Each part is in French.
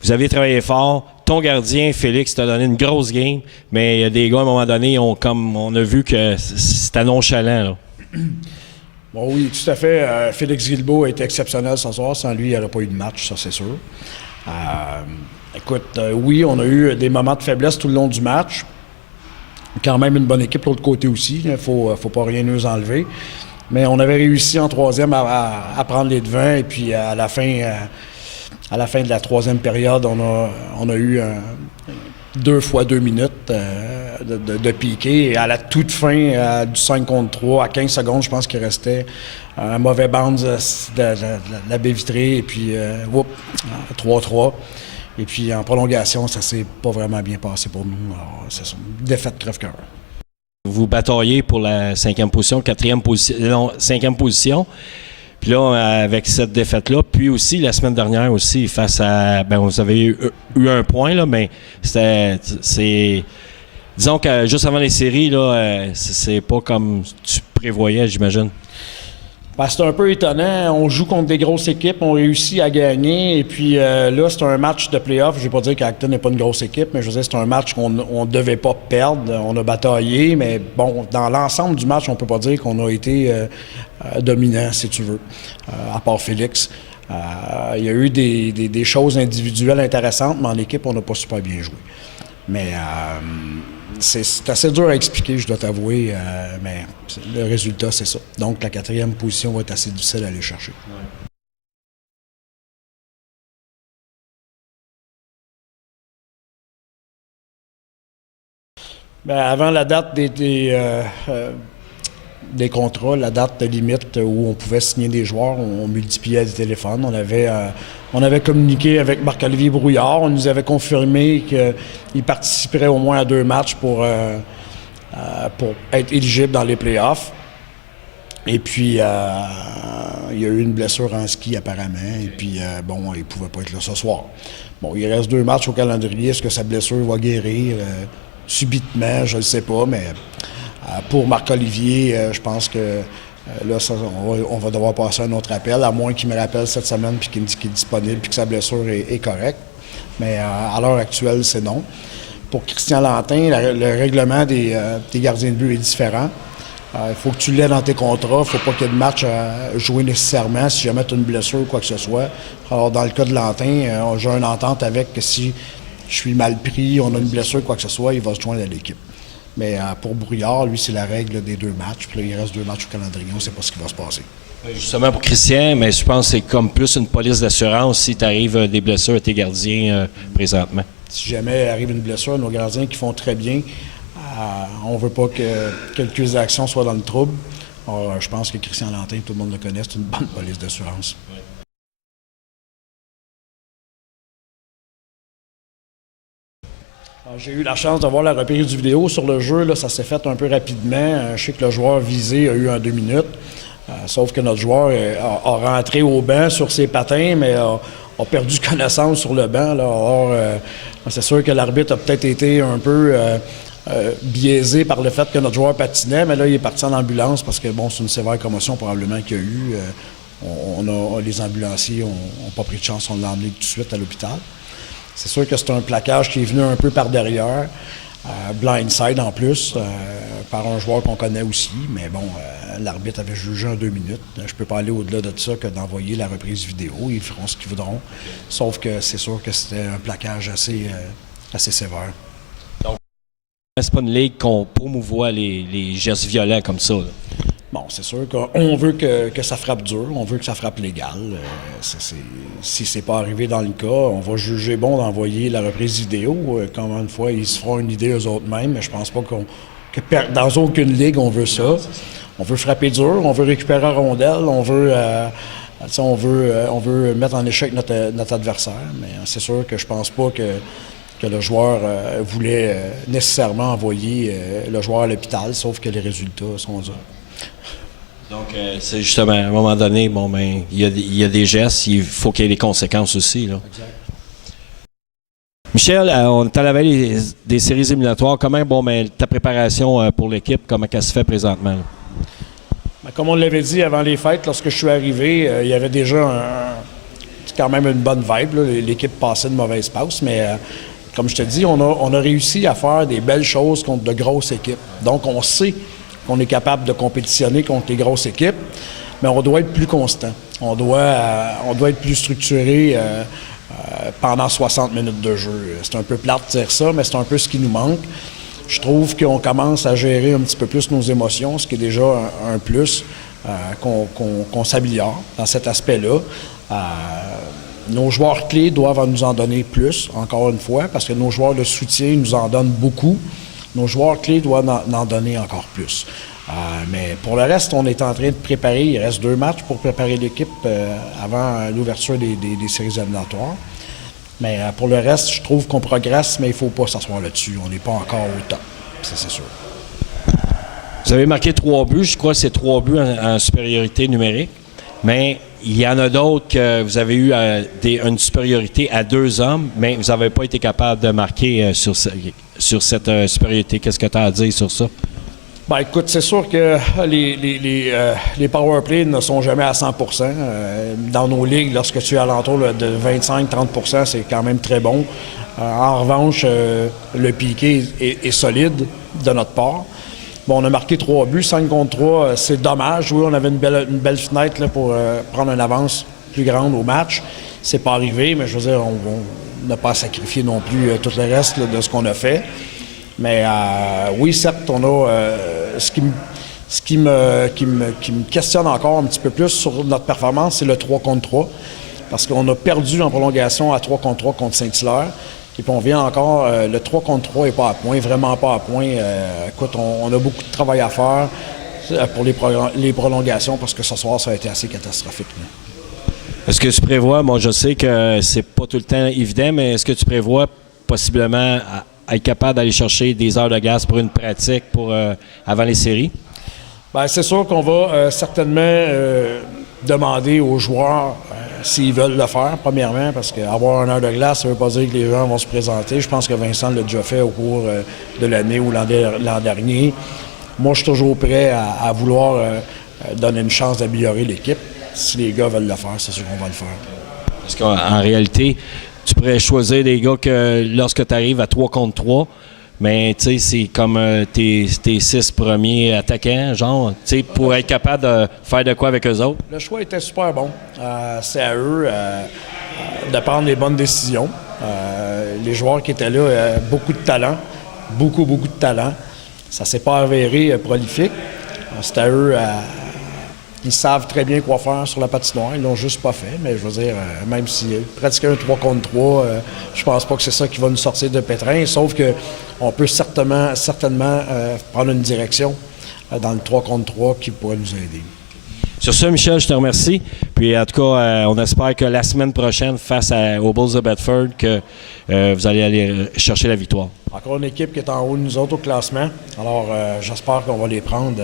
Vous avez travaillé fort. Ton gardien, Félix, t'a donné une grosse game, mais il y a des gars, à un moment donné, on a vu que c'était nonchalant. Là. Bon, oui, tout à fait. Félix Guilbeault a été exceptionnel ce soir. Sans lui, il n'y aurait pas eu de match, ça c'est sûr. Écoute, oui, on a eu des moments de faiblesse tout le long du match. Quand même une bonne équipe de l'autre côté aussi. Il ne faut pas rien nous enlever. Mais on avait réussi en troisième à prendre les devants. Et puis à la fin de la troisième période, on a eu 2 fois 2 minutes de piqué. Et à la toute fin du 5 contre 3, à 15 secondes, je pense qu'il restait un mauvais bounce de la baie vitrée. Et puis, 3-3. Et puis, en prolongation, ça s'est pas vraiment bien passé pour nous. Alors, c'est ça, une défaite crève-cœur. Vous bataillez pour la 5e position, 5e position. Puis là, avec cette défaite-là, puis aussi la semaine dernière aussi, face à... vous avez eu un point, là, mais c'est... Disons que juste avant les séries, là, c'est pas comme tu prévoyais, j'imagine. C'est un peu étonnant. On joue contre des grosses équipes, on réussit à gagner. Et puis là, c'est un match de play-off. Je ne vais pas dire qu'Acton n'est pas une grosse équipe, mais je veux dire, c'est un match qu'on ne devait pas perdre. On a bataillé, mais bon, dans l'ensemble du match, on ne peut pas dire qu'on a été dominant, si tu veux, à part Félix. Il y a eu des choses individuelles intéressantes, mais en équipe, on n'a pas super bien joué. Mais c'est assez dur à expliquer, je dois t'avouer, mais le résultat, c'est ça. Donc, la 4e position va être assez difficile à aller chercher. Ouais. Avant la date des contrats, la date de limite où on pouvait signer des joueurs, on multipliait les téléphones. On avait communiqué avec Marc-Olivier Brouillard. On nous avait confirmé qu'il participerait au moins à 2 matchs pour être éligible dans les playoffs. Et puis, il y a eu une blessure en ski apparemment. Et puis, il ne pouvait pas être là ce soir. Bon, il reste 2 matchs au calendrier. Est-ce que sa blessure va guérir subitement? Je ne le sais pas, mais... Pour Marc-Olivier, je pense que là, on va devoir passer un autre appel, à moins qu'il me rappelle cette semaine puis qu'il me dit qu'il est disponible puis que sa blessure est correcte. Mais à l'heure actuelle, c'est non. Pour Christian Lantin, le règlement des gardiens de but est différent. Il faut que tu l'aies dans tes contrats. Il ne faut pas qu'il y ait de match à jouer nécessairement si jamais tu as une blessure ou quoi que ce soit. Alors, dans le cas de Lantin, j'ai une entente avec que si je suis mal pris, on a une blessure, quoi que ce soit, il va se joindre à l'équipe. Mais pour Brouillard, lui, c'est la règle des 2 matchs. Puis là, il reste 2 matchs au calendrier. On ne sait pas ce qui va se passer. Justement pour Christian, mais je pense que c'est comme plus une police d'assurance si tu arrives des blessures à tes gardiens présentement. Si jamais arrive une blessure, nos gardiens qui font très bien, on ne veut pas que quelques actions soient dans le trouble. Alors, je pense que Christian Lantin, tout le monde le connaît, c'est une bonne police d'assurance. Ouais. J'ai eu la chance de voir la reprise du vidéo sur le jeu. Là, ça s'est fait un peu rapidement. Je sais que le joueur visé a eu un 2 minutes. Sauf que notre joueur a rentré au banc sur ses patins, mais a perdu connaissance sur le banc. Là. Or, c'est sûr que l'arbitre a peut-être été un peu biaisé par le fait que notre joueur patinait, mais là, il est parti en ambulance parce que, bon, c'est une sévère commotion probablement qu'il y a eu. Les ambulanciers n'ont pas pris de chance, on l'a emmené tout de suite à l'hôpital. C'est sûr que c'est un plaquage qui est venu un peu par derrière, blindside en plus, par un joueur qu'on connaît aussi. Mais bon, l'arbitre avait jugé en 2 minutes. Je ne peux pas aller au-delà de ça que d'envoyer la reprise vidéo. Ils feront ce qu'ils voudront. Sauf que c'est sûr que c'était un plaquage assez sévère. Donc, c'est pas une ligue qu'on promouvoit les gestes violents comme ça, là. Bon, c'est sûr qu'on veut que ça frappe dur, on veut que ça frappe légal. Si c'est pas arrivé dans le cas, on va juger bon d'envoyer la reprise vidéo. Encore une fois, ils se feront une idée eux autres mêmes, mais je pense pas que dans aucune ligue, on veut ça. On veut frapper dur, on veut récupérer la rondelle, on veut mettre en échec notre adversaire. Mais c'est sûr que je pense pas que le joueur voulait nécessairement envoyer le joueur à l'hôpital, sauf que les résultats sont durs. Donc, c'est justement, à un moment donné, il y a des gestes, il faut qu'il y ait des conséquences aussi, là. Exact. Michel, on est à la veille des séries éliminatoires. Comment, ta préparation pour l'équipe, comment elle se fait présentement, là? Comme on l'avait dit avant les fêtes, lorsque je suis arrivé, il y avait déjà quand même une bonne vibe. Là. L'équipe passait de mauvaise passe, mais comme je te dis, on a réussi à faire des belles choses contre de grosses équipes. Donc, on sait qu'on est capable de compétitionner contre les grosses équipes, mais on doit être plus constant. On doit être plus structuré pendant 60 minutes de jeu. C'est un peu plate de dire ça, mais c'est un peu ce qui nous manque. Je trouve qu'on commence à gérer un petit peu plus nos émotions, ce qui est déjà un plus, qu'on s'améliore dans cet aspect-là. Nos joueurs clés doivent nous en donner plus, encore une fois, parce que nos joueurs de soutien nous en donnent beaucoup. Nos joueurs clés doivent en donner encore plus. Mais pour le reste, on est en train de préparer. Il reste 2 matchs pour préparer l'équipe avant l'ouverture des séries éliminatoires. Mais pour le reste, je trouve qu'on progresse, mais il ne faut pas s'asseoir là-dessus. On n'est pas encore au top, ça c'est sûr. Vous avez marqué 3 buts. Je crois que c'est 3 buts en supériorité numérique. Mais il y en a d'autres que vous avez eu une supériorité à 2 hommes, mais vous n'avez pas été capable de marquer sur cette supériorité. Qu'est-ce que tu as à dire sur ça? Bien, écoute, c'est sûr que les power plays ne sont jamais à 100 %. Dans nos ligues, lorsque tu es alentour de 25-30 %, c'est quand même très bon. En revanche, le piqué est solide de notre part. Bon, on a marqué 3 buts, 5 contre 3. C'est dommage. Oui, on avait une belle fenêtre là, pour prendre une avance plus grande au match. C'est pas arrivé, mais je veux dire, on n'a pas sacrifié non plus tout le reste là, de ce qu'on a fait. Mais oui, certes, on a ce qui me questionne encore un petit peu plus sur notre performance, c'est le 3 contre 3. Parce qu'on a perdu en prolongation à 3 contre 3 contre Saint-Hilaire. Et puis on vient encore, le 3 contre 3 n'est pas à point, vraiment pas à point. Écoute, on a beaucoup de travail à faire pour les prolongations parce que ce soir, ça a été assez catastrophique. Là. Est-ce que tu prévois, bon, je sais que c'est pas tout le temps évident, mais est-ce que tu prévois possiblement être capable d'aller chercher des heures de glace pour une pratique avant les séries? Bien, c'est sûr qu'on va certainement demander aux joueurs s'ils veulent le faire, premièrement, parce qu'avoir une heure de glace, ça ne veut pas dire que les gens vont se présenter. Je pense que Vincent l'a déjà fait au cours de l'année ou l'an dernier. Moi, je suis toujours prêt à vouloir donner une chance d'améliorer l'équipe. Si les gars veulent le faire, c'est sûr qu'on va le faire. Parce qu'en réalité, tu pourrais choisir des gars que lorsque tu arrives à 3 contre 3, mais tu sais, c'est comme tes 6 premiers attaquants, genre, tu sais, pour être capable de faire de quoi avec eux autres. Le choix était super bon. C'est à eux de prendre les bonnes décisions. Les joueurs qui étaient là, beaucoup de talent, beaucoup de talent. Ça s'est pas avéré prolifique. C'est à eux ils savent très bien quoi faire sur la patinoire. Ils l'ont juste pas fait. Mais je veux dire, même si pratiquer un 3 contre 3, je pense pas que c'est ça qui va nous sortir de pétrin. Sauf qu'on peut certainement prendre une direction dans le 3 contre 3 qui pourrait nous aider. Sur ce, Michel, je te remercie. Puis en tout cas, on espère que la semaine prochaine, face aux Bulls de Bedford, que vous allez aller chercher la victoire. Encore une équipe qui est en haut de nous autres au classement. Alors, j'espère qu'on va les prendre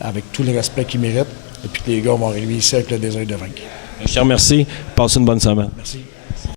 avec tout le respect qu'ils méritent. Et puis que les gars vont arriver ici avec le désir de vaincre. Je te remercie. Passe une bonne semaine. Merci.